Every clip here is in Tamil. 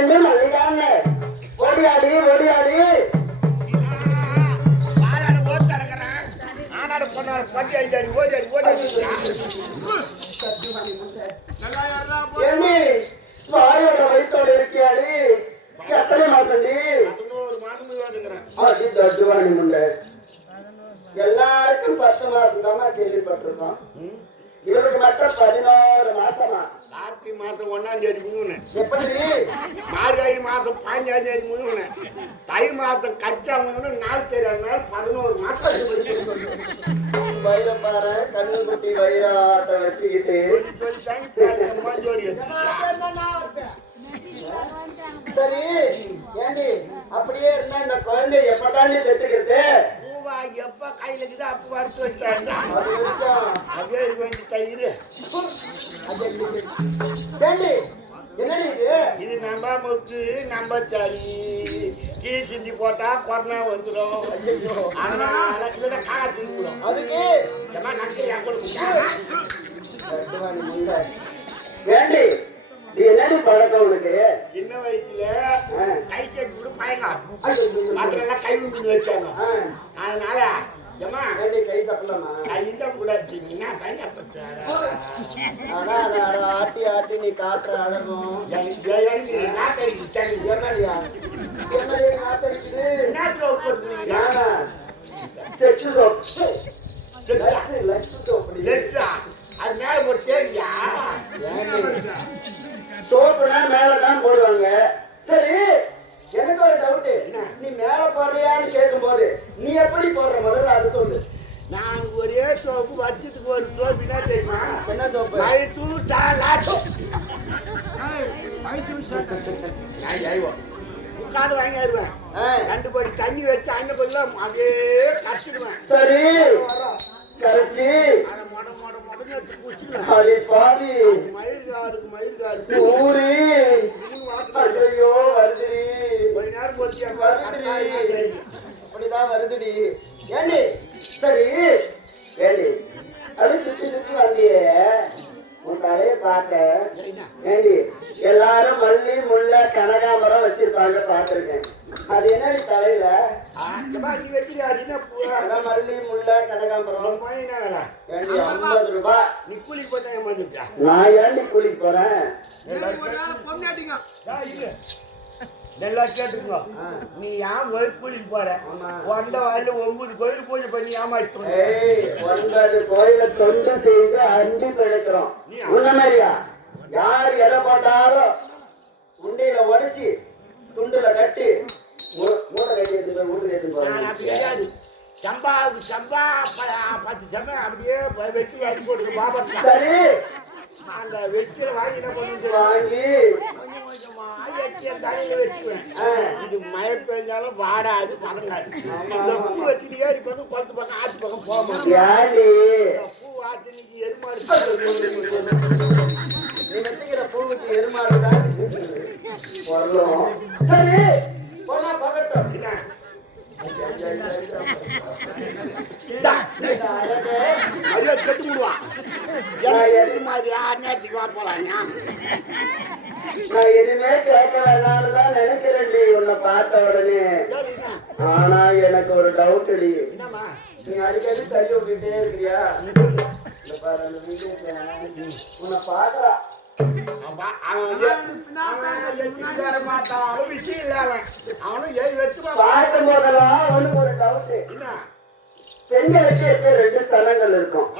என்று மல்லிகாங்க ஓடியாடி ஓடியாடி வாயோட வயிற்றோட இருக்கியாடி எத்தனை மாசண்டி தட்டுவாணி முண்டை எல்லாருக்கும் 10 மாசம் தான் கேள்விப்பட்டிருக்கோம் இவருக்கு மட்டும் 11 மாசமா கார்த்திகை மாசம் 1ஆம் தேதி முழுவனேன் எப்படி மார்கழி மாசம் 15ஆம் தேதி முழுவனேன் தை மாசம் கச்சா முழுவன நாள் தெரியாதனால 11 மாசம் வயிறப்பார கண்ணு குட்டி வயிறாட்ட வச்சுக்கிட்டு சரி ஏண்டி அப்படியே இருந்தா இந்த குழந்தை எப்பதாண்டி பெற்றுக்கிறது எப்ப கையில இருக்குது அப்ப வறுத்து வச்சாங்க அதே வேண்டி தயிர் இது நம்பாமுக்கு நம்ப சரி கீ சிந்தி போட்டா கொரோனா வந்துடும் அதனால இதுல கால தூங்கிடும் அதுக்கு வேண்டி நீ என்னடி பழக்கம் உனக்கு சின்ன வயசுல கை செட் கூட பயணம் அதெல்லாம் கை ஊற்றி வச்சாங்க அதனால கை சப்பலாமா கைதான் கூட ஆட்டி ஆட்டி நீ காட்டுற அழகும் அது மேல போட்டு தேடியா சோப்புனா மேலதான் போடுவாங்க. சரி எனக்கு ஒரு டவுட், நீ மேல போடுறியான்னு கேட்கும் போது நீ எப்படி போடுற முதல்ல அது சொல்லு. நான் ஒரே சோப்பு வச்சுட்டு ஒரு சோப்புனா தெரியுமா? என்ன சோப்பு? மைசூர் சாலாட். உட்காந்து வாங்கிடுவேன், 2 படி தண்ணி வச்சு அங்க போய் அப்படியே கட்டிடுவேன். சரி கரைச்சி அப்படிதான் வருதுடி. ஏண்டி சரி ஏண்டி அது சுத்தி சுத்தி வந்தியே உன் தலைய பார்த்தேன். ஏண்டி எல்லாரும் மல்லி முல்லை கனகாமரம் வச்சிருப்பாங்க பார்த்திருக்கேன். அது என்னடி தலையில மல்லி முல்லை கனகாம்பரம்? ஏண்டி 50 ரூபாய். நீ கூலி போட்டா நான் ஏண்டி கூலிக்கு போறேன்? நல்லா கேட்டுக்கோ, நீ ஏன் கூலிக்கு போற? வந்த வாயில 9 கோயில் பூஜை பண்ணி ஏமாற்றோம். 9 கோயில தொண்டு செய்து அண்டி பிழைக்கிறோம். உன்ன மாதிரியா யாரு எதை போட்டாலும் உண்டையில உடைச்சி துண்டுல கட்டி மூட்டை கட்டி எடுத்து வீட்டுக்கு எடுத்து சம்பாவுக்கு சம்பா 10 சம்பா அப்படியே வச்சு வாங்கி போட்டு பாபா. சரி அந்த வெற்றில வாங்கி என்ன பண்ணி வாங்கி கொஞ்சம் கொஞ்சமா தலையில வச்சுக்குவேன். இது மழை பெஞ்சாலும் வாடாது வதங்காது. இந்த பூ வச்சுட்டு ஏறி பக்கம் கொளத்து பக்கம் ஆத்து பக்கம் போக மாட்டேன். பூ ஆத்தினிக்கு எருமாடு நீ வச்சுக்கிற பூவுக்கு எருமாடுதான் வரலாம். சரி போனா பகட்டும். நான் எதுவுமே கேட்க வேணாம்னுதான் நினைக்கிறேன் உன்னை பார்த்த உடனே. ஆனா எனக்கு ஒரு டவுட் அடி. நீ அடிக்கடி தள்ளி விட்டுட்டே இருக்கிறியா? உன்னை பாக்குறா பார்க்கும் போதெல்லாம் அவனுக்கு ஒரு டவுட். பெண்களுக்கு 2 ஸ்தலங்கள் இருக்கும்.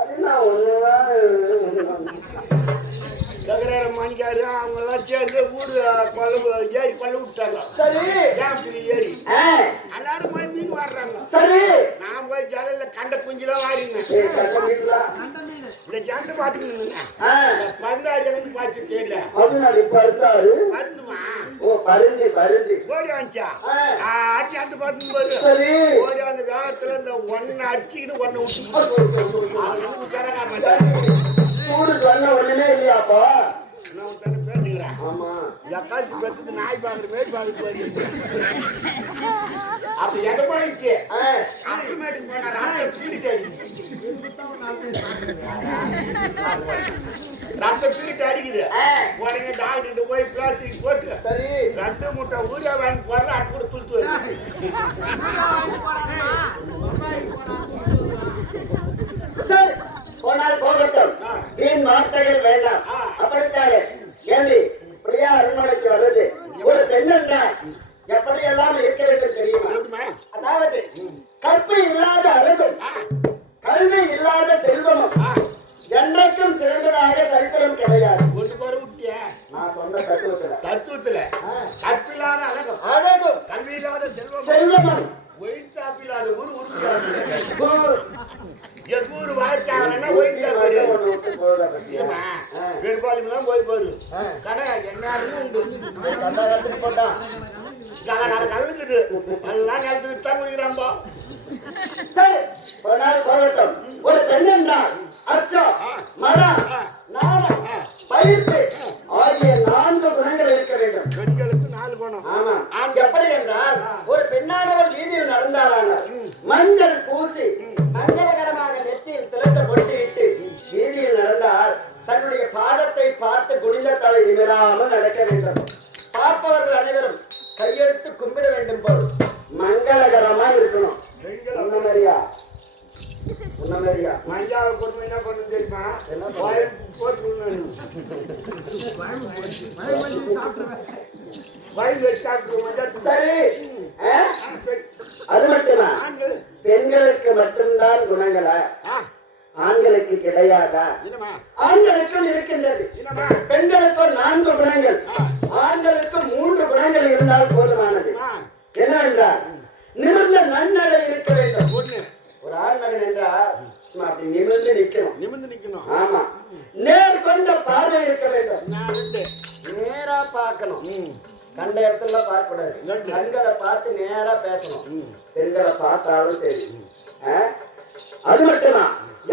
அது நான் ஒண்ணுதான் மணிக்காரு அவங்க எல்லாம் சேர்ந்து ஊரு ஏரி பள்ளி விட்டாங்க. சரி ஏரி எல்லாரும் போய் மீன் வாடுறாங்க. சரி நான் போய் ஜலையில கண்ட குஞ்சில வாடிங்க. இந்த ஜண்டு பாத்துக்கணுங்க பந்தாரி வந்து பார்த்து தெரியல வருந்துமா? ஓ பருந்தி பருந்தி ஓடி வந்துச்சா அடிச்சு அந்த பார்த்து போது ஓடி அந்த வேகத்துல இந்த 1 அடிச்சுக்கிட்டு 1 விட்டு சூடு சொன்ன ஒண்ணுமே இல்லையாப்பா? நான் பேசுகிறேன். ஆமா எக்காச்சு பெற்றது நாய் பாக்குற மாதிரி பாக்குறது போயிருக்கு. அப்ப எடமாயிடுச்சு. அப்புறமேட்டுக்கு போனா ரத்தம் பீரிட்டு அடிக்குது. உடனே டாக்டர் போய் பிளாஸ்டிக் போட்டு சரி 2 மூட்டை ஊரியா வாங்கி போடுற அது கூட துளுத்து வருது. சரி போனால் போகட்டும். வீண் வார்த்தைகள் வேண்டாம். அப்படித்தானே ஏண்டி பிரியா அரண்மனைக்கு வருது ஒரு பெண் என்றால் எப்படியெல்லாம் இருக்க வேண்டும் தெரியுமா? அதாவது கற்பு இல்லாத அழகும் கல்வி இல்லாத செல்வமும் என்றைக்கும் சிறந்ததாக சரித்திரம் கிடையாது. ஒரு குறை விட்டிய நான் சொன்ன தத்துவத்துல கற்பில்லாத அழகும் கல்வி இல்லாத செல்வமும் ஒயின் ஷாப் இல்லாத ஊர் ஊர் வாழ்க்கையாளன்னா ஒயின் ஷாப் பெரும்பாலும் போய் போகுது கடை என்ன போட்டான் கலந்துட்டு எல்லாம் நிலத்துக்கு தான் குடிக்கிறான்பா. சரி ஒரு நாள் போகட்டும். ஒரு பெண் என்றால் அச்சம் மனம் நாணம் பயிர்ப்பு ஆகிய 4 குணங்கள் இருக்க வேண்டும். பெண்களுக்கு 4 குணம். ஆமா எப்படி என்றால் ஒரு பெண்ணானவள் வீதியில் நடந்தாளானால் மஞ்சள் பூசி மங்களகரமாக நெற்றியில் திலத்த பொட்டியிட்டு வீதியில் நடந்தால் தன்னுடைய பாதத்தை பார்த்து குனிந்த தலை நிமிராமல் நடக்க வேண்டும். பார்ப்பவர்கள் அனைவரும் கையெடுத்து கும்பிட வேண்டும் போல் மங்களகரமா இருக்கணும். உன்னமரியா மஞ்சாவை பொண்ணு என்ன பண்ணு தெரியுமா? சரி அது மட்டுமா? பெண்களுக்கு மட்டும்தான் குணங்களா? ஆண்களுக்கு கிடையாதா? ஆண்களுக்கும் இருக்கின்றது. பெண்களுக்கும் 4 குணங்கள் ஆண்களுக்கு 3 குணங்கள் இருந்தால் போதுமானது. என்னவென்றால் நிமிர்ந்த நன்னடை இருக்க வேண்டும். ஒரு ஆண்மகன் என்றால் அப்படி நிமிர்ந்து நிக்கணும். ஆமா நேர் கொண்ட பார்வை இருக்க வேண்டும். நேரா பார்க்கணும். கண்ட இடத்துல பார்க்க கூடாது. கண்களை பார்த்து நேரா பேசணும். பெண்களை பார்த்தாலும் சரி. அது மட்டுமா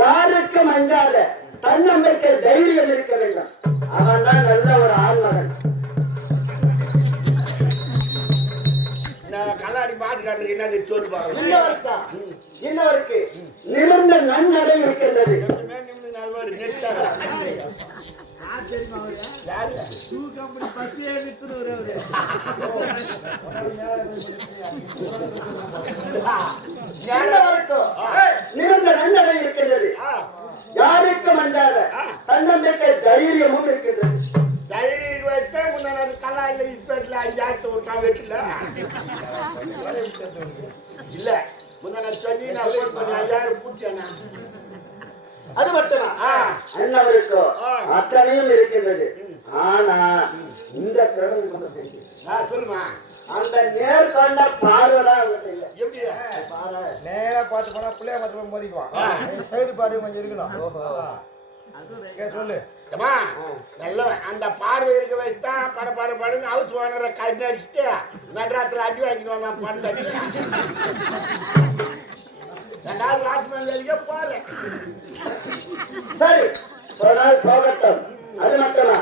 யாருக்கும் அஞ்சாத தன்னம்பிக்கை தைரியம் இருக்க வேண்டும். அவன் தான் நல்ல ஒரு ஆண்மகன். கண்ணாடி மாட்டுக்காரனுக்கு என்ன சொல்லு பாருங்க. இன்னவருக்கு நிமிர்ந்த நன்னடை இருக்கின்றது. நிமிர்ந்த நன்னடை இருக்கின்றது. யாருக்கும் அஞ்சாத தன்னம்பிக்கை தைரியமும் இருக்கின்றது. தைரியம் வச்சா முன்னாடி கல்லாயில இப்பல 5 விட்டான் வீட்டுல இல்ல முன்னாடி சொல்லி நான் 5000 பூச்சேனா. அது மட்டுமா அண்ணவருக்கோ அத்தனையும் இருக்கின்றது. ஆனா இந்த சொல்லுமா அந்த நேர் கொண்ட பார்வைதான் அவங்ககிட்ட இல்ல. எப்படி நேரா பார்த்து போனா பிள்ளைய பார்த்து மோதிக்குவான். சைடு பார்வை கொஞ்சம் இருக்கணும். சொல்லு நல்ல அந்த பார்வை இருக்க வச்சுதான் படன்னு ஹவுஸ் ஓனரை கண்ணு அடிச்சுட்டு நடுராத்திரி அடி வாங்கிடுவாங்க. பணம் தண்ணி 2வது வாட்ச்மேன் வேலைக்கே போகல. சரி ஒரு நாள் போகட்டும். அது மட்டுமா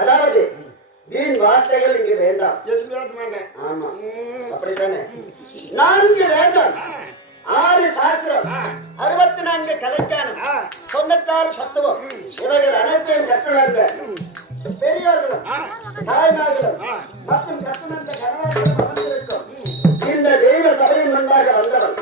அதாவது வீண் வார்த்தைகள் இங்கு வேண்டாம். எதுவும் பேச மாட்டேன். ஆமா அப்படித்தானே. 4 வேதம் 6 சாஸ்திரம் 64 கலைக்கானம் 96 தத்துவம் இவைகள் அனைத்தையும் கற்றுணர்ந்த பெரியோர்களும் தாய்மார்களும் மற்றும் கற்றுணர்ந்த கணவர்களும் அமர்ந்திருக்கும் இந்த தெய்வ சபையின் முன்பாக வந்தவன்